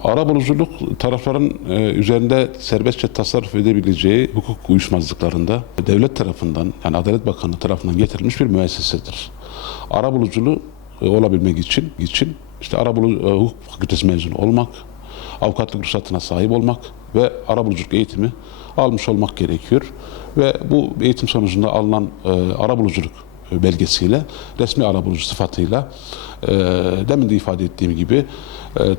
Arabuluculuk tarafların üzerinde serbestçe tasarruf edebileceği hukuk uyuşmazlıklarında devlet tarafından, yani Adalet Bakanlığı tarafından getirilmiş bir müessesedir. Arabuluculuğu olabilmek için işte hukuk fakültesi mezunu olmak, avukatlık ruhsatına sahip olmak ve arabuluculuk eğitimi almış olmak gerekiyor. Ve bu eğitim sonucunda alınan arabuluculuk belgesiyle, resmi arabulucu sıfatıyla demin de ifade ettiğim gibi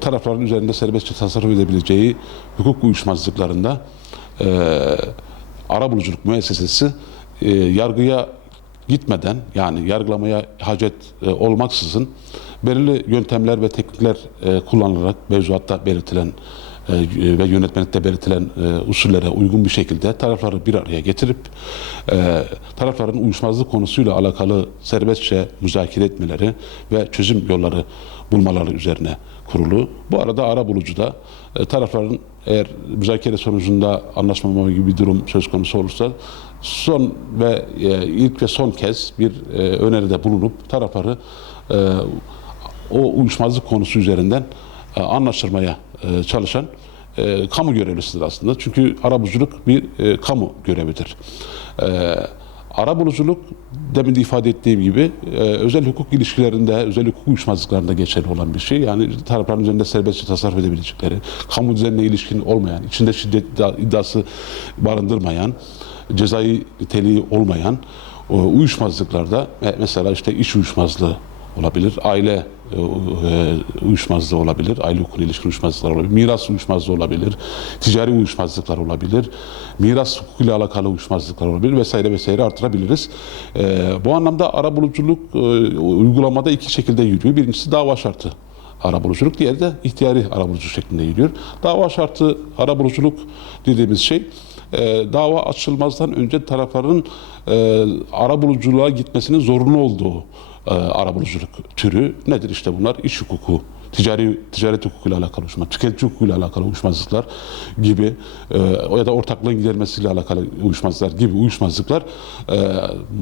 tarafların üzerinde serbestçe tasarruf edebileceği hukuk uyuşmazlıklarında arabuluculuk müessesesi yargıya gitmeden, yani yargılamaya hacet olmaksızın belirli yöntemler ve teknikler kullanılarak mevzuatta belirtilen ve yönetmelikte belirtilen usullere uygun bir şekilde tarafları bir araya getirip tarafların uyuşmazlık konusuyla alakalı serbestçe müzakere etmeleri ve çözüm yolları bulmaları üzerine kurulu. Bu arada arabulucuda tarafların eğer müzakere sonucunda anlaşmama gibi bir durum söz konusu olursa son ve ilk ve son kez bir öneride bulunup tarafları o uyuşmazlık konusu üzerinden anlaştırmaya çalışan kamu görevlisidir aslında. Çünkü arabuluculuk bir kamu görevidir. Arabuluculuk demin de ifade ettiğim gibi özel hukuk ilişkilerinde, özel hukuk uyuşmazlıklarında geçerli olan bir şey. Yani tarafların üzerinde serbestçe tasarruf edebilecekleri, kamu düzenine ilişkin olmayan, içinde şiddet iddiası barındırmayan, cezai niteliği olmayan uyuşmazlıklarda mesela işte iş uyuşmazlığı olabilir, aile uyuşmazlığı olabilir, aile hukukuna ilişkin uyuşmazlıklar olabilir, miras uyuşmazlığı olabilir, ticari uyuşmazlıklar olabilir, miras hukukuyla alakalı uyuşmazlıklar olabilir vesaire vesaire artırabiliriz. Bu anlamda arabuluculuk uygulamada iki şekilde yürüyor. Birincisi dava şartı arabuluculuk, diğeri de ihtiyari arabuluculuk şeklinde yürüyor. Dava şartı arabuluculuk dediğimiz şey, dava açılmazdan önce tarafların arabuluculuğa gitmesinin zorunlu olduğu arabuluculuk türü nedir? İşte bunlar iş hukuku, ticaret hukukuyla alakalı uyuşmazlıklar, tüketici hukukuyla alakalı uyuşmazlıklar gibi ya da ortaklığın gidermesiyle alakalı uyuşmazlıklar gibi uyuşmazlıklar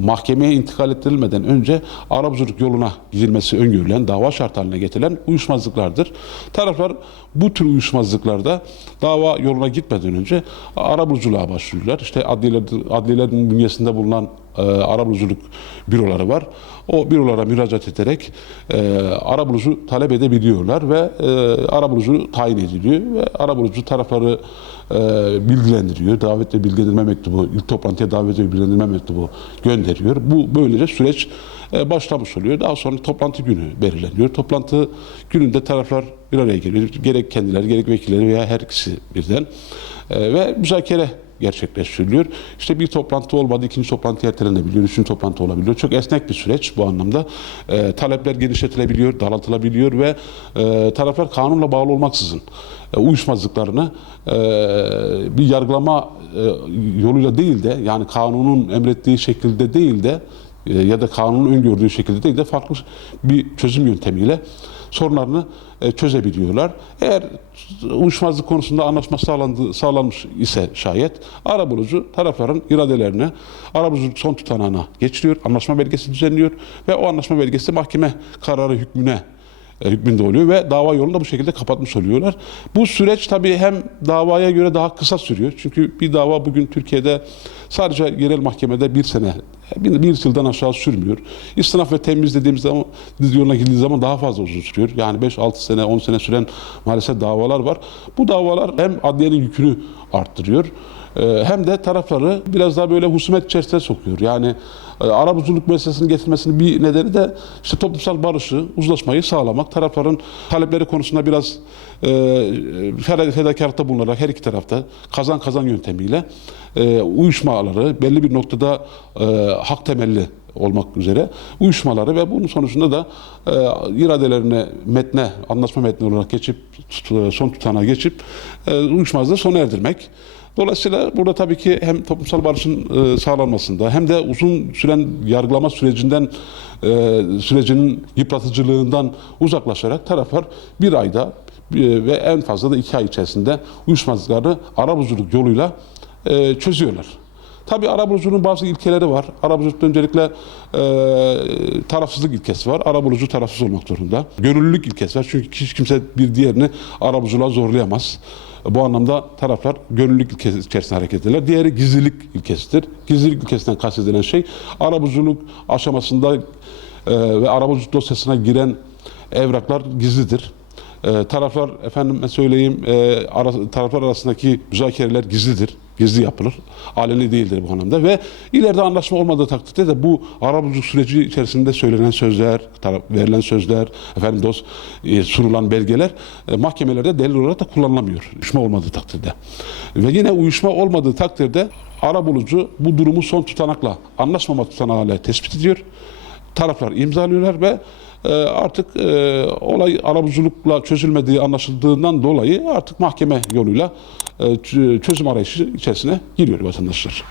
mahkemeye intikal ettirilmeden önce arabuluculuk yoluna gidilmesi öngörülen, dava şartı haline getirilen uyuşmazlıklardır. Taraflar bu tür uyuşmazlıklarda dava yoluna gitmeden önce arabuluculuğa başlıyorlar. İşte adliyelerin bünyesinde bulunan arabuluculuk büroları var. O bürolara müracaat ederek arabulucu talep edebiliyorlar ve arabulucu tayin ediliyor ve arabulucu tarafları bilgilendiriyor. Davet ve bilgilendirme mektubu, ilk toplantıya davet ve bilgilendirme mektubu gönderiyor. Bu böylece süreç başlamış oluyor. Daha sonra toplantı günü belirleniyor. Toplantı gününde taraflar bir araya geliyor. Gerek kendileri, gerek vekilleri veya her ikisi birden ve müzakere gerçekleştiriliyor. İşte bir toplantı olmadı, ikinci toplantı ertelenebiliyor, üçüncü toplantı olabiliyor. Çok esnek bir süreç bu anlamda. Talepler genişletilebiliyor, daraltılabiliyor ve taraflar kanunla bağlı olmaksızın uyuşmazlıklarını bir yargılama yoluyla değil de, yani kanunun emrettiği şekilde değil de ya da kanunun öngördüğü şekilde değil de farklı bir çözüm yöntemiyle sorunlarını çözebiliyorlar. Eğer uyuşmazlık konusunda anlaşma sağlanmış ise şayet arabulucu tarafların iradelerine, arabuluculuk son tutanağına geçiriyor, anlaşma belgesi düzenliyor ve o anlaşma belgesi mahkeme kararı hükmünde oluyor ve dava yolunu da bu şekilde kapatmış oluyorlar. Bu süreç tabii hem davaya göre daha kısa sürüyor. Çünkü bir dava bugün Türkiye'de sadece yerel mahkemede bir yıldan aşağı sürmüyor. İstinaf ve temiz dediğimiz zaman, yoluna gidildiği zaman daha fazla uzun sürüyor. Yani 5-6 sene, 10 sene süren maalesef davalar var. Bu davalar hem adliyenin yükünü arttırıyor, hem de tarafları biraz daha böyle husumet içerisine sokuyor. Yani arabuluculuk meselesinin getirmesinin bir nedeni de işte toplumsal barışı, uzlaşmayı sağlamak. Tarafların talepleri konusunda biraz fedakarlıkta bulunarak her iki tarafta kazan kazan yöntemiyle uyuşmaları belli bir noktada hak temelli olmak üzere uyuşmaları ve bunun sonucunda da iradelerine, anlaşma metni olarak geçip son tutanağa geçip uyuşmazlığı sona erdirmek. Dolayısıyla burada tabii ki hem toplumsal barışın sağlanmasında hem de uzun süren yargılama sürecinin yıpratıcılığından uzaklaşarak taraflar bir ayda ve en fazla da 2 ay içerisinde uyuşmazlıkları arabuluculuk yoluyla çözüyorlar. Tabii arabulucunun bazı ilkeleri var. Arabuluculukta öncelikle tarafsızlık ilkesi var. Arabulucu tarafsız olmak zorunda. Gönüllülük ilkesi var. Çünkü hiç kimse bir diğerini arabuluculuğa zorlayamaz. Bu anlamda taraflar gönüllülük ilkesi içerisinde hareket ederler. Diğeri gizlilik ilkesidir. Gizlilik ilkesinden kastedilen şey arabuluculuk aşamasında ve arabuluculuk dosyasına giren evraklar gizlidir. Taraflar efendime söyleyeyim taraflar arasındaki müzakereler gizlidir. Gizli yapılır. Aleni değildir bu anlamda ve ileride anlaşma olmadığı takdirde de bu arabuluculuk süreci içerisinde söylenen sözler, verilen sözler, sunulan belgeler mahkemelerde delil olarak da kullanılamıyor. Uyuşma olmadığı takdirde. Ve yine uyuşma olmadığı takdirde arabulucu bu durumu son tutanakla, anlaşmama tutanağıyla tespit ediyor. Taraflar imzalıyorlar ve artık olay arabuluculukla çözülmediği anlaşıldığından dolayı artık mahkeme yoluyla çözüm arayışı içerisine giriyor vatandaşlar.